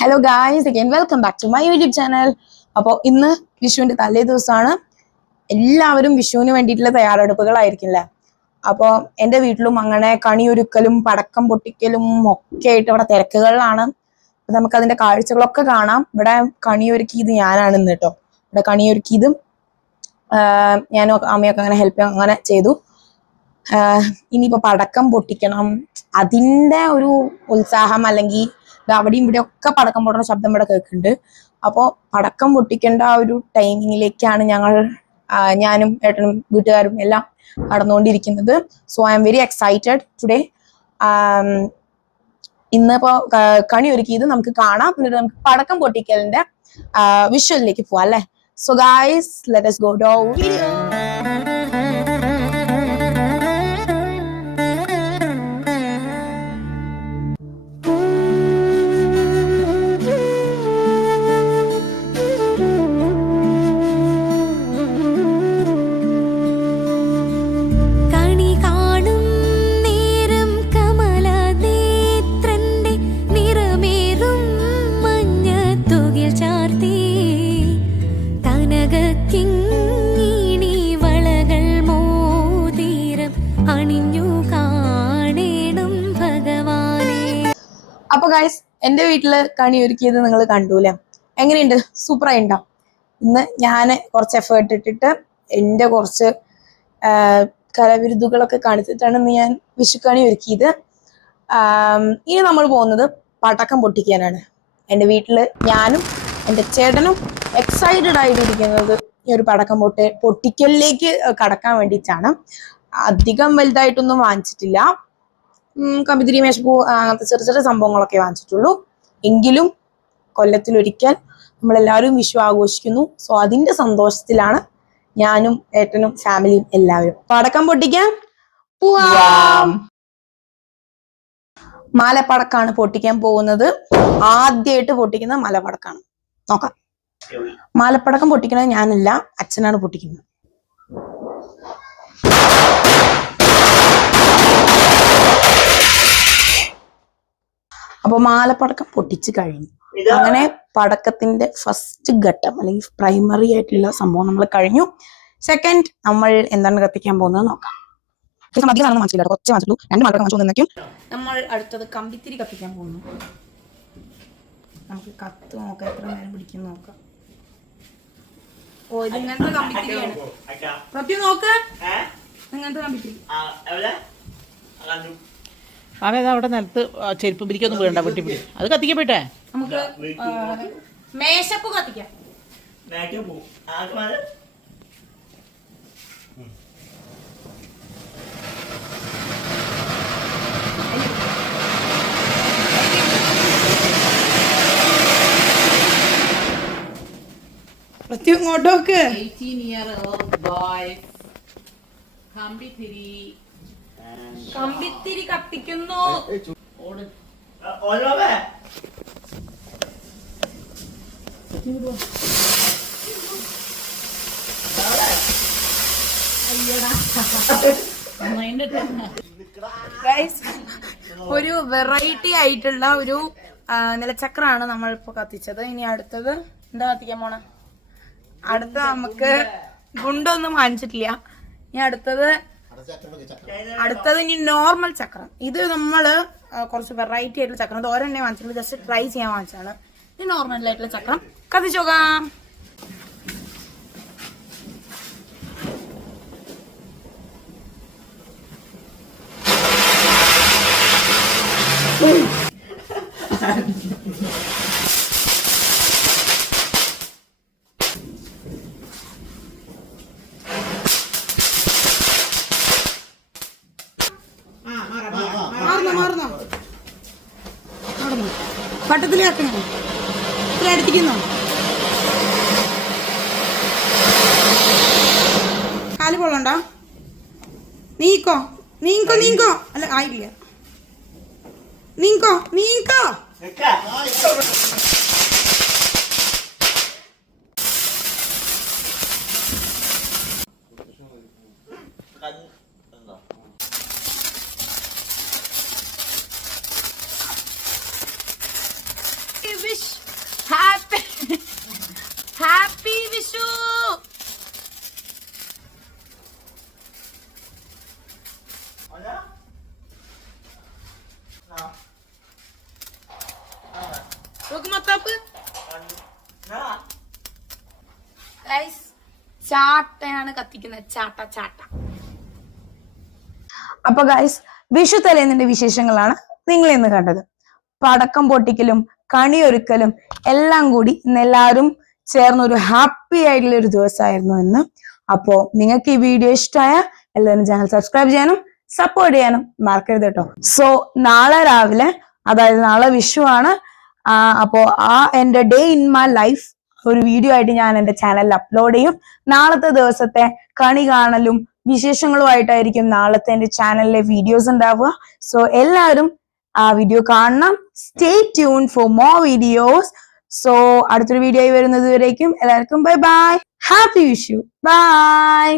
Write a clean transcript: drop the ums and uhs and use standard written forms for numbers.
Hello guys, again welcome back to my YouTube channel. അപ്പോൾ ഇന്ന് വിഷുവിന്റെ തലേ ദിവസമാണ്. എല്ലാവരും വിഷുവിന് വേണ്ടിയിട്ടുള്ള തയ്യാറെടുപ്പുകളായിരിക്കില്ലേ. അപ്പോൾ എൻ്റെ വീട്ടിലും അങ്ങനെ കണിയൊരുക്കലും പടക്കം പൊട്ടിക്കലും ഒക്കെ ആയിട്ട് ഇവിടെ തിരക്കുകളിലാണ്. നമുക്കതിന്റെ കാഴ്ചകളൊക്കെ കാണാം. ഇവിടെ കണിയൊരുക്കിയത് ഞാനാണ് ഇന്ന് കേട്ടോ. ഇവിടെ കണിയൊരുക്കിയതും ഞാനും അമ്മയൊക്കെ അങ്ങനെ ഹെൽപ്പ് അങ്ങനെ ചെയ്തു. ഇനിയിപ്പോ പടക്കം പൊട്ടിക്കണം, അതിന്റെ ഒരു ഉത്സാഹം, അല്ലെങ്കിൽ അവിടെയും ഇവിടെ ഒക്കെ പടക്കം പൊട്ടുന്ന ശബ്ദം ഇവിടെ കേൾക്കുന്നുണ്ട്. അപ്പോൾ പടക്കം പൊട്ടിക്കേണ്ട ആ ഒരു ടൈമിങ്ങിലേക്കാണ് ഞാനും ഏട്ടനും വീട്ടുകാരും എല്ലാം നടന്നുകൊണ്ടിരിക്കുന്നത്. So I am very excited today. ഇന്നിപ്പോ കണി ഒരുക്കിയത് നമുക്ക് കാണാം, എന്നിട്ട് നമുക്ക് പടക്കം പൊട്ടിക്കലിന്റെ വിഷ്വലിലേക്ക് പോവാം അല്ലെ. So guys, let us go to our video. അപ്പൊ ഗൈസ്, എന്റെ വീട്ടില് കണി ഒരുക്കിയത് നിങ്ങൾ കണ്ടൂല്ലേ, എങ്ങനെയുണ്ട്? സൂപ്പറായി ഉണ്ടാവും. ഇന്ന് ഞാൻ കുറച്ച് എഫേർട്ട് ഇട്ടിട്ട് എൻ്റെ കുറച്ച് കലാവിരുദ്ധുകളൊക്കെ കാണിച്ചിട്ടാണ് ഇന്ന് ഞാൻ വിഷുക്കണി ഒരുക്കിയത്. ഇനി നമ്മൾ പോകുന്നത് പടക്കം പൊട്ടിക്കാനാണ്. എൻ്റെ വീട്ടില് ഞാനും എൻ്റെ ചേട്ടനും എക്സൈറ്റഡ് ആയിട്ടിരിക്കുന്നത് ഈ ഒരു പടക്കം പൊട്ടിക്കലിലേക്ക് കടക്കാൻ വേണ്ടിയിട്ടാണ്. അധികം വലുതായിട്ടൊന്നും വാങ്ങിച്ചിട്ടില്ല. കമ്പിത്തിരി, മേശപ്പൂ, അങ്ങനത്തെ ചെറിയ ചെറിയ സംഭവങ്ങളൊക്കെ വാങ്ങിച്ചിട്ടുള്ളൂ. എങ്കിലും കൊല്ലത്തിലൊരിക്കൽ നമ്മളെല്ലാവരും വിഷു ആഘോഷിക്കുന്നു. സോ അതിന്റെ സന്തോഷത്തിലാണ് ഞാനും ഏട്ടനും ഫാമിലിയും എല്ലാവരും. പടക്കം പൊട്ടിക്കാൻ പോവാം. മാലപ്പടക്കാണ് പൊട്ടിക്കാൻ പോകുന്നത്. ആദ്യമായിട്ട് പൊട്ടിക്കുന്ന മാലപ്പടക്കാണ്. നോക്കാം. മാലപ്പടക്കം പൊട്ടിക്കുന്നത് ഞാനല്ല, അച്ഛനാണ് പൊട്ടിക്കുന്നത്. അപ്പൊ മാലപ്പടക്കം പൊട്ടിച്ച് കഴിഞ്ഞു. അങ്ങനെ പടക്കത്തിന്റെ ഫസ്റ്റ് ഘട്ടം അല്ലെങ്കിൽ പ്രൈമറി ആയിട്ടുള്ള സംഭവം നമ്മൾ കഴിഞ്ഞു. സെക്കൻഡ് നമ്മൾ എന്താണ് കത്തിക്കാൻ പോകുന്നത് നോക്കാം. കുറച്ച് വാങ്ങിച്ചുള്ളൂ, 2 മാലപ്പടക്കം വാങ്ങിച്ചു. നമ്മൾ അടുത്തത് കമ്പിത്തിരി കത്തിക്കാൻ പോകുന്നു. നമുക്ക് കത്ത് നോക്കാം, എത്ര നേരം പിടിക്കും നോക്കാം. ഓ, ഇത് ഇങ്ങനത്തെ കമ്പിത്തിരിയാണ്. സത്യം നോക്ക്, ഇങ്ങനത്തെ കമ്പിത്തിരി. അതേതാ അവിടെ നിലത്ത് ചെരുപ്പ് പിരിക്കൊന്നും വീഴണ്ട, വെട്ടിപ്പിടി. അത് കത്തിക്കപ്പെട്ടെ നമുക്ക് മേശപ്പ് കത്തിക്കാം. പ്രത്യേകം ഇങ്ങോട്ടോക്ക്. കമ്പിത്തിരി കത്തിക്കുന്നു. ഒരു വെറൈറ്റി ആയിട്ടുള്ള ഒരു നിലച്ചക്രാണ് നമ്മൾ ഇപ്പൊ കത്തിച്ചത്. ഇനി അടുത്തത് എന്താ കത്തിക്കാൻ പോണ? അടുത്ത നമുക്ക് ഗുണ്ടൊന്നും വാങ്ങിച്ചിട്ടില്ല. ഇനി അടുത്തത് ഇനി നോർമൽ ചക്രം. ഇത് നമ്മള് കുറച്ച് വെറൈറ്റി ആയിട്ടുള്ള ചക്രം, ഇത് ഒരെണ്ണേ വാങ്ങിച്ചിട്ടുള്ളൂ, ജസ്റ്റ് ട്രൈ ചെയ്യാൻ വാങ്ങിച്ചാണ്. ഇത് നോർമൽ ആയിട്ടുള്ള ചക്രം കത്തിച്ചോക്കാം. വട്ടത്തിലാക്കണോ? ഇത്ര അടുത്തിക്കുന്നോ? കാല് പൊള്ളണ്ട. നീക്കോ. അല്ല, ആയില്ല. നീക്കോ. wish ചാട്ടയാണ് കത്തിക്കുന്നത്. ചാട്ട ചാട്ട. അപ്പൊ ഗൈസ്, വിഷു തലേന്നിന്റെ വിശേഷങ്ങളാണ് നിങ്ങൾ ഇന്ന് കണ്ടത്. പടക്കം പൊട്ടിക്കലും കണിയൊരുക്കലും എല്ലാം കൂടി ഇന്ന് എല്ലാവരും ചേർന്ന് ഒരു ഹാപ്പി ആയിട്ടുള്ള ഒരു ദിവസമായിരുന്നു ഇന്ന്. അപ്പോ നിങ്ങൾക്ക് ഈ വീഡിയോ ഇഷ്ടമായ എല്ലാവരും ചാനൽ സബ്സ്ക്രൈബ് ചെയ്യാനും സപ്പോർട്ട് ചെയ്യാനും മറക്കരുത് കേട്ടോ. സോ നാളെ രാവിലെ, അതായത് നാളെ വിഷു ആണ്, അപ്പോ എന്റെ ഡേ ഇൻ മൈ ലൈഫ് ഒരു വീഡിയോ ആയിട്ട് ഞാൻ എന്റെ ചാനലിൽ അപ്ലോഡ് ചെയ്യും. നാളത്തെ ദിവസത്തെ കണി കാണലും വിശേഷങ്ങളുമായിട്ടായിരിക്കും നാളത്തെ എന്റെ ചാനലിലെ വീഡിയോസ് ഉണ്ടാവുക. സോ എല്ലാവരും ആ വീഡിയോ കാണണം. Stay tuned for more videos. So അടുത്തൊരു വീഡിയോ ആയി വരുന്നത് വരേക്കും എല്ലാവർക്കും bye bye. Happy Vishu. By.